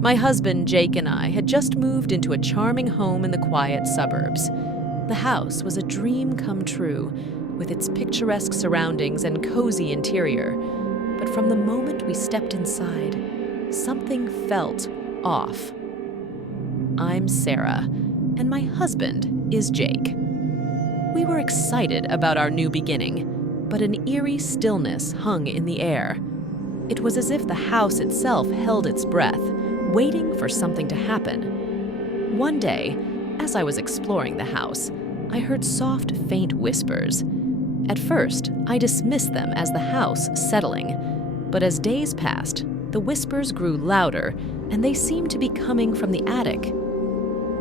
My husband, Jake, and I had just moved into a charming home in the quiet suburbs. The house was a dream come true, with its picturesque surroundings and cozy interior. But from the moment we stepped inside, something felt off. I'm Sarah, and my husband is Jake. We were excited about our new beginning, but an eerie stillness hung in the air. It was as if the house itself held its breath, waiting for something to happen. One day, as I was exploring the house, I heard soft, faint whispers. At first, I dismissed them as the house settling, but as days passed, the whispers grew louder, and they seemed to be coming from the attic.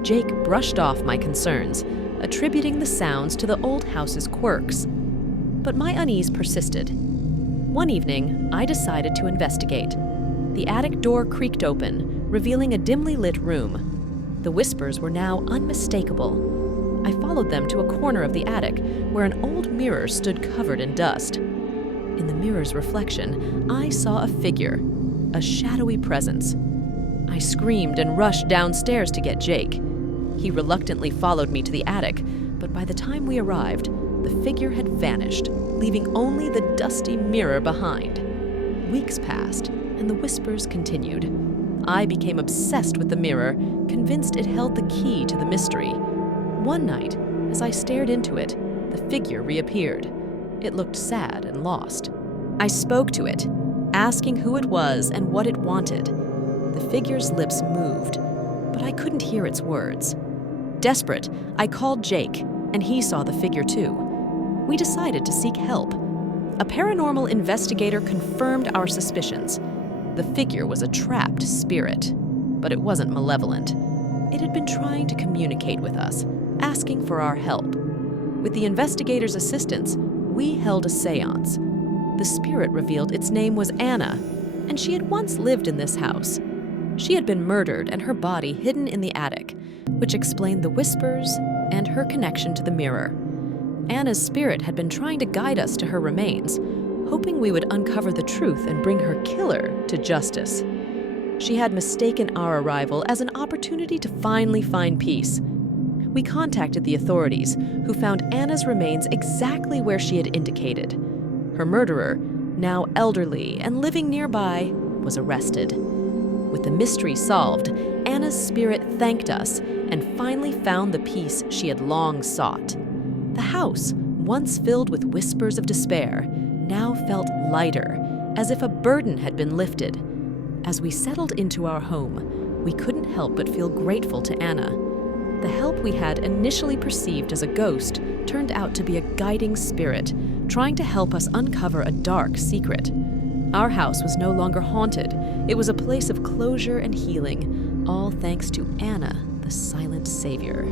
Jake brushed off my concerns, attributing the sounds to the old house's quirks. But my unease persisted. One evening, I decided to investigate. The attic door creaked open, revealing a dimly lit room. The whispers were now unmistakable. I followed them to a corner of the attic where an old mirror stood covered in dust. In the mirror's reflection, I saw a figure, a shadowy presence. I screamed and rushed downstairs to get Jake. He reluctantly followed me to the attic, but by the time we arrived, the figure had vanished, leaving only the dusty mirror behind. Weeks passed, and the whispers continued. I became obsessed with the mirror, convinced it held the key to the mystery. One night, as I stared into it, the figure reappeared. It looked sad and lost. I spoke to it, asking who it was and what it wanted. The figure's lips moved, but I couldn't hear its words. Desperate, I called Jake, and he saw the figure too. We decided to seek help. A paranormal investigator confirmed our suspicions. The figure was a trapped spirit, but it wasn't malevolent. It had been trying to communicate with us, asking for our help. With the investigator's assistance, we held a seance. The spirit revealed its name was Anna, and she had once lived in this house. She had been murdered and her body hidden in the attic, which explained the whispers and her connection to the mirror. Anna's spirit had been trying to guide us to her remains, hoping we would uncover the truth and bring her killer to justice. She had mistaken our arrival as an opportunity to finally find peace. We contacted the authorities, who found Anna's remains exactly where she had indicated. Her murderer, now elderly and living nearby, was arrested. With the mystery solved, Anna's spirit thanked us and finally found the peace she had long sought. The house, once filled with whispers of despair, now felt lighter, as if a burden had been lifted. As we settled into our home, we couldn't help but feel grateful to Anna. The help we had initially perceived as a ghost turned out to be a guiding spirit, trying to help us uncover a dark secret. Our house was no longer haunted. It was a place of closure and healing, all thanks to Anna, the Silent Saviour.